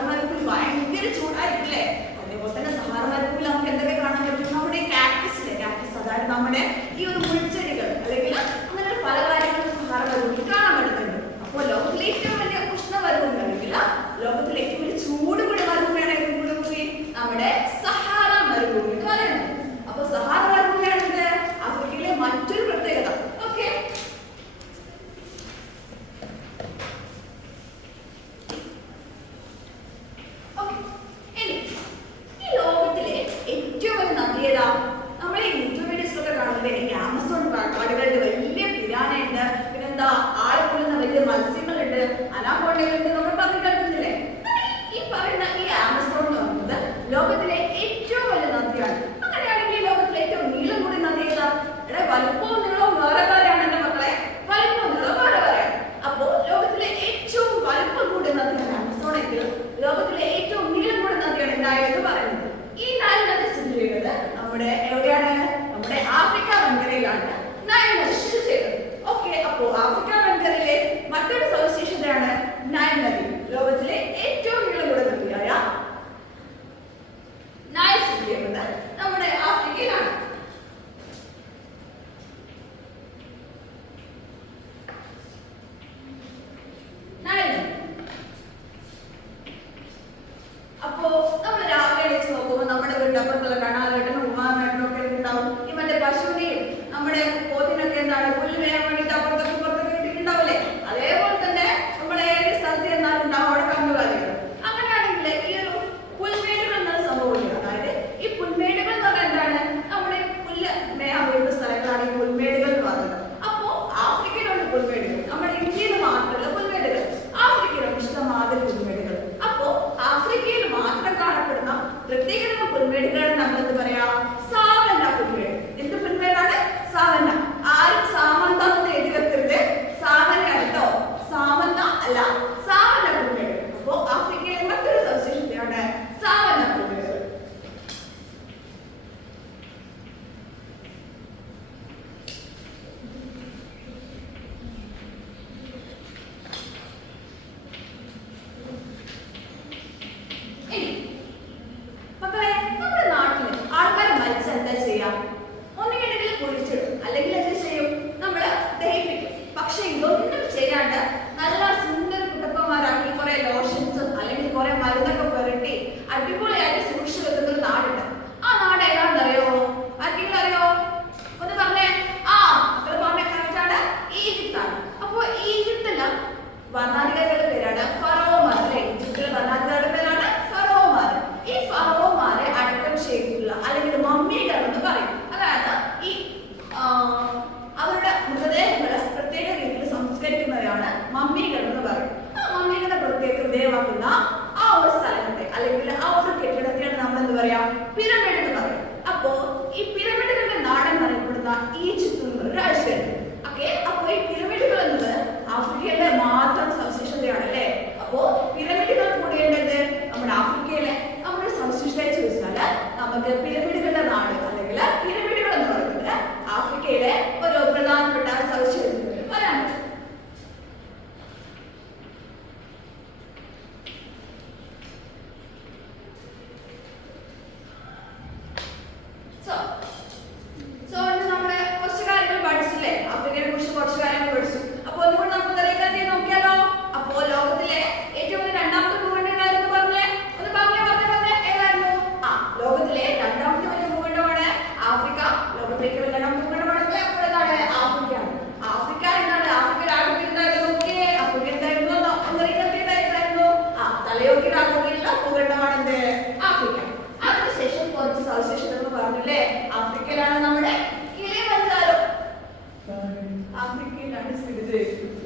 Sahara മരുഭൂമി ഭയങ്കര ചൂടായിരിക്കില്ലേ? അതേപോലെ തന്നെ സഹാറ മരുഭൂമിയിൽ നമുക്ക് എന്തൊക്കെ കാണാൻ പറ്റും? നമ്മുടെ കാക്ടസിലെ കാക്ടസ്, അതായത് നമ്മുടെ ഈ ഒരു മുൾച്ചെടികൾ അല്ലെങ്കിൽ അങ്ങനെ പല കാര്യങ്ങളും സഹാറ മരുഭൂമിയിൽ കാണാൻ പറ്റുന്നുണ്ട്. അപ്പോൾ ലോകത്തിലെ ഏറ്റവും വലിയ ഉഷ്ണ മരുഭൂമി അല്ലെങ്കിൽ ലോകത്തിലെ ഏറ്റവും വലിയ ചൂട് കൂടിയ മരുഭൂമിയാണ് നമ്മുടെ സഹാറ മരുഭൂമി എന്ന് പറയുന്നത്. അപ്പോൾ സഹാറ മരുഭൂമിയാണ് ആഫ്രിക്കയിലെ മറ്റൊരു പ്രത്യേകത. ഓക്കെ, ഇനി ഈ ലോകത്തിലെ ഏറ്റവും വലിയ നദി ഏതാ? നമ്മളെ യൂട്യൂബ് വീഡിയോസിലൊക്കെ കാണുന്നത് ഈ ആമസോൺ കാടുകളുടെ വലിയ പിരാനയുണ്ട്, പിന്നെന്താ ആളെ കൊല്ലുന്ന വലിയ മത്സ്യങ്ങളുണ്ട്, അനാക്കോണ്ടകളുണ്ട് എന്നൊക്കെ പറഞ്ഞു കേൾക്കുന്നില്ലേ? ഈ പറയുന്ന ഈ ആമസോൺ എന്ന് പറയുന്നത് ലോകത്തിലെ ഏറ്റവും വലിയ നദിയാണ്. അങ്ങനെയാണെങ്കിൽ ലോകത്തിലെ ഏറ്റവും നീളം കൂടിയ നദി ഏതാ? ഇവിടെ വലുപ്പവും നീളവും വേറെ വേറെയാണ് എന്റെ മക്കളെ, വലുപ്പവും നീളവും വേറെ വേറെയാണ്. അപ്പോ ലോകത്തിലെ ഏറ്റവും വലുപ്പം കൂടിയ നദിയാണ് ആമസോൺ എങ്കിൽ ലോകത്തിലെ ഏറ്റവും നീളം കൂടിയ നദിയാണ് നൈൽ എന്ന് പറയുന്നത്. ഈ നൈൽ നദി സ്ഥിതി ചെയ്യുന്നത് നമ്മുടെ എവിടെയാണ്? നമ്മുടെ ആഫ്രിക്ക വൻകരയിലാണ് നൈൽ നദി സ്ഥിതി ചെയ്യുന്നത്. ഓക്കെ, അപ്പോ ആഫ്രിക്ക വൻകരയിലെ മറ്റൊരു സവിശേഷതയാണ് നൈൽ നദി. ലോകത്തിലെ ഏറ്റവും നീളം കൂടിയ നദിയായ നൈൽ സ്ഥിതി ചെയ്യുന്നത് നമ്മുടെ ആഫ്രിക്കയിലാണ്. അപ്പോ നമ്മൾ രാവിലെ എണീച്ച് നോക്കുമ്പോൾ നമ്മുടെ വീട്ടപ്പുറത്തുള്ള കണാലേട്ടനും ഉമ്മാനേട്ടനും ഒക്കെ ഉണ്ടാവും. ഈ മറ്റേ പശുവിനെയും നമ്മുടെ പോത്തിനൊക്കെ എന്താണ് പുല്ല് വേഗം വേണ്ടിയിട്ട് അപ്പുറത്തൊക്കെ പുറത്തൊക്കെ ഇട്ടിട്ടുണ്ടാവില്ലേ? അതേപോലെ തന്നെ നമ്മളെ ഏത് സ്ഥലത്ത് ചെന്നാലും ഉണ്ടാവും അവിടെ കന്നുകാലികൾ. അങ്ങനെയാണെങ്കിൽ ഈ ഒരു പുൽമേടുകൾ എന്നുള്ള സംഭവമില്ല. അതായത് ഈ പുൽമേടുകൾ എന്ന് പറഞ്ഞാൽ എന്താണ്? നമ്മുടെ പുല്ല് മേയാൻ വീഴുന്ന സ്ഥലങ്ങളാണ് ഈ പുൽമേടുകൾ എന്ന് പറയുന്നത്. അപ്പോ ആഫ്രിക്കയിലുള്ള പുൽമേടുകൾ, നമ്മുടെ ഇന്ത്യയിൽ മാത്രമുള്ള പുൽമേടുകൾ, ആഫ്രിക്കയിലുള്ള ഇഷ്ടംമാതിരി പുൽമേടുകൾ. അപ്പോ ആഫ്രിക്കയിൽ മാത്രം കാണപ്പെടുന്ന പ്രത്യേകതരം പുൽമേടുകളാണ് നമ്മൾ എന്ത് പറയാ? സാവന്ന പുൽമേട്. എന്ത് പുൽമേടാണ്? സാവന്ന. ആരും സാമന്ത എന്ന് എഴുതി വെക്കരുത്, സാവന്നയാണ് കേട്ടോ. സാമന്ത അല്ല, സാവന്ന പുൽമേട്. അപ്പോ ആഫ്രിക്കയിലെ മറ്റൊരു സവിശേഷതയാണ് സാവന്ന പുൽമേട്. മക്കളെ, നമ്മുടെ നാട്ടില് ആൾക്കാർ മരിച്ചാൽ എന്താ ചെയ്യാം? ഒന്നുകിൽ കുഴിച്ചിടും, അല്ലെങ്കിൽ എന്ത് ചെയ്യും? നമ്മള് ദഹിപ്പിക്കും. പക്ഷെ ഇതൊന്നും ചെയ്യാണ്ട് നല്ല സുന്ദര കുട്ടപ്പന്മാരാക്കി കുറെ ലോഷൻസും അല്ലെങ്കിൽ കുറെ മരുന്നൊക്കെ പുരട്ടി അടിപൊളിയായിട്ട് സൂക്ഷിച്ചു വെക്കുന്ന ഒരു നാടുണ്ട്. ആ നാട് ഏതാണെന്നറിയോ? ആർക്കെങ്കിലും അറിയോ? ഒന്ന് പറഞ്ഞേ. ആ, മക്കള് പറഞ്ഞ കറക്റ്റ് ആണ്, ഈജിപ്താണ്. അപ്പൊ ഈജിപ്തിലെ ഭരണാധികാരികളുടെ പേരാണ് ഫറോമാർ. ഈജിപ്തിലെ ഭരണാധികാരികളുടെ പേരാണ് ഫറോമാർ. ഈ ഫറോമാരെ അടക്കം ചെയ്തിട്ടുള്ള അല്ലെങ്കിൽ മമ്മികൾ എന്ന് പറയും. അതായത് ഈ അവരുടെ മൃതദേഹങ്ങൾ പ്രത്യേക രീതിയിൽ സംസ്കരിക്കുന്നവരാണ് മമ്മികൾ എന്ന് പറയും. ആ മമ്മികളെ പ്രത്യേക ഹൃദയമാക്കുന്ന ആ ഒരു സ്ഥലത്തെ അല്ലെങ്കിൽ ആ ഒരു കെട്ടിടത്തെയാണ് നമ്മൾ എന്ത് പറയാ? പിരമിഡ് എന്ന് പറയും. അപ്പോ ഈ പിരമിഡുകളുടെ നാടെന്ന് അറിയപ്പെടുന്ന ഈജിപ്ത് എന്നൊരു രാജ്യമുണ്ട്. ഓക്കെ, അപ്പോ ഈ പിരമിഡുകൾ എന്നത് ആഫ്രിക്കയിലെ മാത്രം സവിശേഷതയാണ് അല്ലേ? അപ്പോ പിരമിഡുകൾ കൂടേണ്ടത് നമ്മുടെ ആഫ്രിക്കയിലെ നമ്മുടെ സവിശേഷതയെ ചോദിച്ചാല് നമുക്ക് പിരമിഡുകളുടെ നാട് അല്ലെങ്കിൽ പിരമിഡുകൾ എന്ന് പറയുന്നത് ആഫ്രിക്കയിലെ ഒരു പ്രധാനപ്പെട്ട സവിശേഷതകൾ പറയാൻ പറ്റും. നമ്മള് കുറച്ച് കാര്യങ്ങൾ പഠിച്ചില്ലേ? ആഫ്രിക്കയെ കുറിച്ച് കുറച്ച് കാര്യങ്ങൾ പഠിച്ചു. അപ്പൊ ഒന്നുകൂടി നമുക്ക് തെളിയിക്കാൻ നോക്കിയാലോ? അപ്പോ ലോകത്തിലെ ഏറ്റവും വലിയ രണ്ടാമത്തെ ഭൂഖണ്ഡമായിരുന്നു പറഞ്ഞേ. ഒന്ന് പറഞ്ഞേ ഏതായിരുന്നു? ആ, ലോകത്തിലെ രണ്ടാമത്തെ വലിയ ഭൂഖണ്ഡമാണ് ആഫ്രിക്ക. ലോകത്തിലെ ഏറ്റവും വലിയ രണ്ടാമത്തെ ഭൂഖണ്ഡമാണ് അപ്പോൾ എന്താണ്? ആഫ്രിക്കയാണ്. ആഫ്രിക്ക എന്താണ്? ആഫ്രിക്ക രാജ്യത്തിൽ എന്തായിരുന്നു? ഓക്കെ, ആഫ്രിക്ക എന്തായിരുന്നു? എന്തായിരുന്നു? ആ, തലയോക്കി രാജ്യത്തിലുള്ള ഭൂഖണ്ഡമാണ് എന്ത്? ആഫ്രിക്ക. അതിനുശേഷം കുറച്ച് സവിശേഷതകൾ പറഞ്ഞില്ലേ? ആഫ്രിക്കയിലാണ് നമ്മുടെ കിളിമഞ്ചാരോ, ആഫ്രിക്കയിലാണ് സ്ഥിതി ചെയ്യുന്നത്.